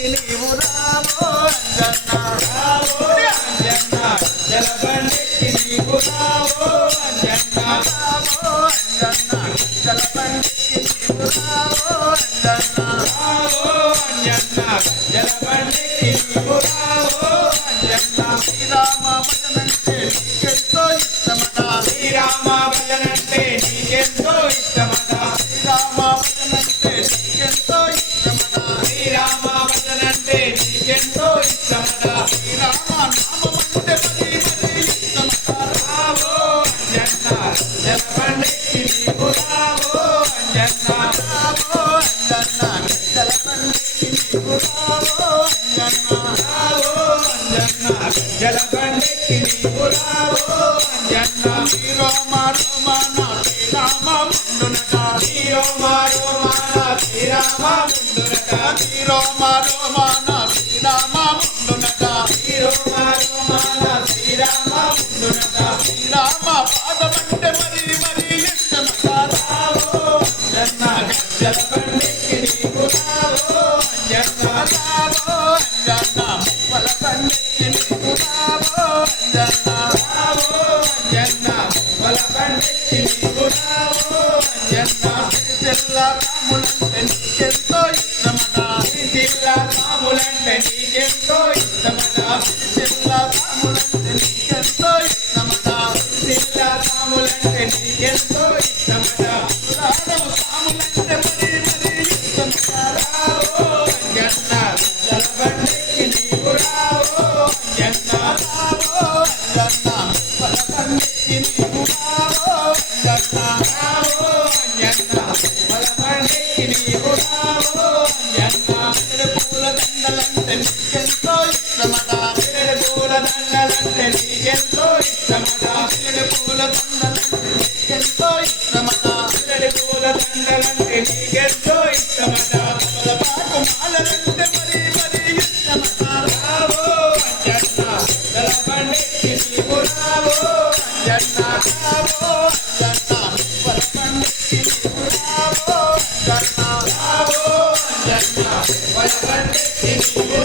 నీవు రావో అంజన్న రావో అంజన్న జలబండికి నీవు రావో అంజన్న రావో అంజన్న జలబండికి నీవు రావో అంజన్న రావో అంజన్న జలబండికి నీవు రావో అంజన్న శ్రీరామ భజనంటే నీకెంతో ఇష్టమట శ్రీరామ భజనంటే నీకెంతో ఇష్టమట శ్రీరామ భజనంటే నీకెంతో ఇష్టమట శ్రీరామ భజనంటే నీకెంతో ఇష్టమట శ్రీరామ నామమంటే మరి మరి ఇష్టమట రావో అంజన్న జలబండికి నీవు రావో అంజన్న రావో అంజన్న జలబండికి నీవు రావో అంజన్న రావో అంజన్న జలబండికి నీవు రావో అంజన్న శ్రీరామ రోమ నా శ్రీరామ ముందునట శ్రీరామ రోమ నా శ్రీరామ ముందునట శ్రీరామ రోమ నా శ్రీరామ ముందునట శ్రీరామ రోమ నా శ్రీరామ ముందునట శ్రీరామ పాదమంటే మరి మరి ఇష్టమట రావో అంజన్న జలబండికి నీవు రావో అంజన్న రావో అంజన్న బలబండికి నీవు రావో అంజన్న రావో అంజన్న బలబండికి నీవు రావో అంజన్న సిరిసిల్ల రాములంటే నీకెంతో ఇష్టమట సిరిసిల్ల రాములంటే నీకెంతో ఇష్టమట సిరిసిల్ల రాములంటే నీకెంతో ఇష్టమట సిరిసిల్ల రాములంటే నీకెంతో ఇష్టమట రాము రాములంటే మరి మరి ఇష్టమట రావో అంజన్న జలబండికి నీవు రావో అంజన్న రావో అంజన్న బలబండికి నీవు రావో అంజన్న రావో అంజన్న బలబండికి నీవు రావో అంజన్న పూల దండలంటే నీకెంతో ఇష్టమట పూల దండలంటే నీకెంతో ఇష్టమట పూల దండలంటే నీకెంతో ఇష్టమట పూల దండలంటే నీకెంతో ఇష్టమట పాకు మాలలంటే మరి మరి ఇష్టమట రావో అంజన్న జలబండికి నీవు రావో అంజన్న రావో అంజన్న బలబండికి నీవు రావో అంజన్న రావో అంజన్న బలబండికి నీవు